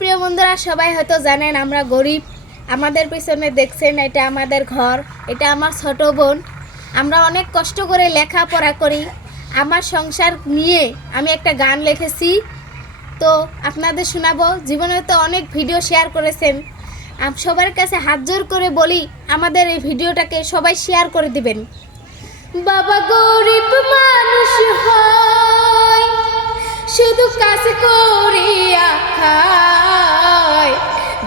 প্রিয় বন্ধুরা, সবাই হয়তো জানেন আমরা গরিব। আমাদের পিছনে দেখছেন এটা আমাদের ঘর, এটা আমার ছোট বোন। আমরা অনেক কষ্ট করে লেখাপড়া করি। আমার সংসার নিয়ে আমি একটা গান লিখেছি। তো আপনাদের শোনাবো, জীবনে তো অনেক ভিডিও শেয়ার করেছেন। সবার কাছে হাত জোর করে বলি, আমাদের এই ভিডিওটাকে সবাই শেয়ার করে দিবেন। বাবা গরিব মানুষ হয়, শুধু কাজ করিয়া খায়।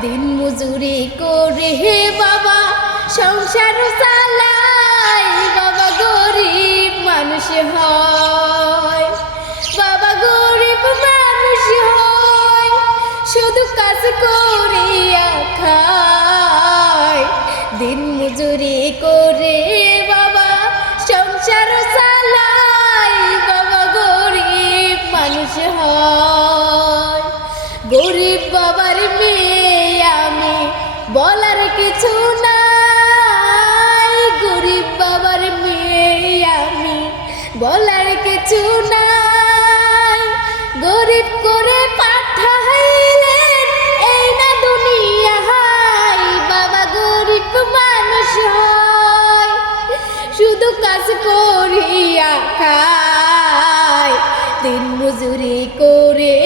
দিন মজুরি করে হে বাবা, সংসার চালাই। বাবা গরিব মানুষ হয়। বাবা গরিব মানুষ হয়। শুধু কাজ করিয়া খায়। দিন মজুরি করে বাবা, সংসার চালাই। বাবা গরিব মানুষ হয়। গরিব বাবার মেয়ে বলার কিছু নাই, গরিব বাবার মেয়ে আমি। বলার কিছু নাই, গরিব করে পাঠাইলেন, এই না দুনিয়া হাই, বাবা গরিব মানুষ হয়। শুধু কাজ করিয়া খায়, দিন মজুরি করে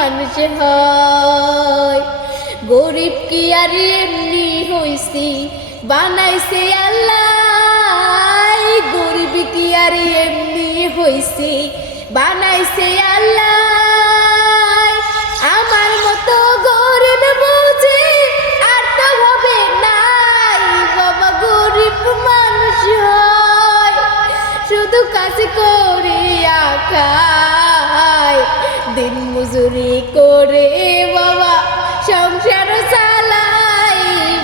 মানুষ হয়। গরিব কি আর এমনি হইছি? বানাইছে আল্লাহ। গরিব কি আর এমনি হইছি? বানাইছে আল্লাহ। আমার মতো গরিব বুঝি আর তো হবে নাই। বাবা গরিব মানুষ হয়। শুধু কাজ করিয়া খায়। দিন মজুরি করে বাবা, সংসার চালাই।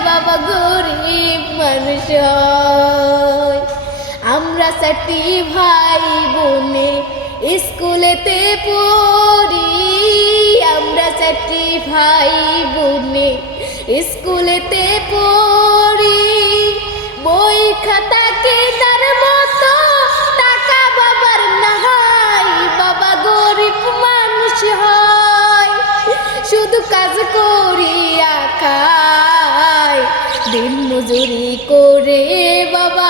বাবা গরিব মানুষ আমরা চারটি ভাই বোনে, স্কুলেতে পড়ি। আমরা চারটি ভাই বোনে, স্কুলেতে পড়ি। বই খাতা কেনার কাজ করিয়া খায় দিন মজুরি করে বাবা,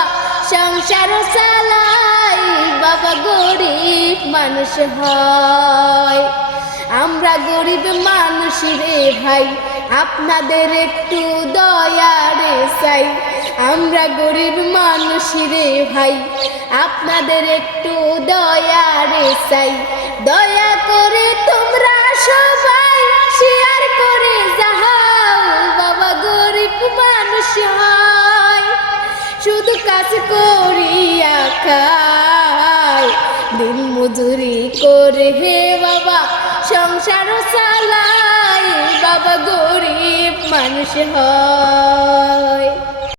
সংসার চালাই বাবা গরিব মানুষ হয়। আমরা গরিব মানুষ রে ভাই, আপনাদের একটু দয়া রে চাই। আমরা গরিব মানুষ রে ভাই, আপনাদের একটু দয়া রে চাই। দয়া করে তোমরা সবাই কাজ করিয়া খায় দিন মজুরি করে হে বাবা সংসার চালাই। বাবা গরিব মানুষ হয়।